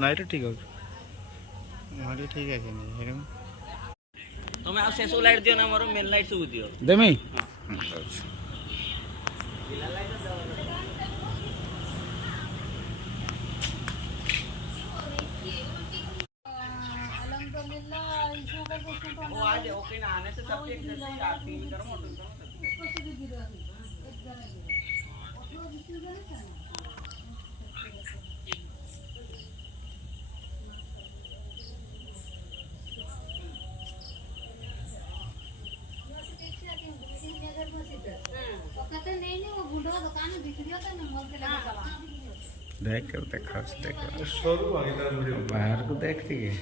না এটা ঠিক আছে, মাটি ঠিক আছে নি এরকম। তুমি আর শেষ লাইট দিও না, আমার মেন লাইট শুধু দিও দেমি। ओके ना आने से सब एक जैसे आरती करो मोटो देख कर देखा बाहर को देख रही है।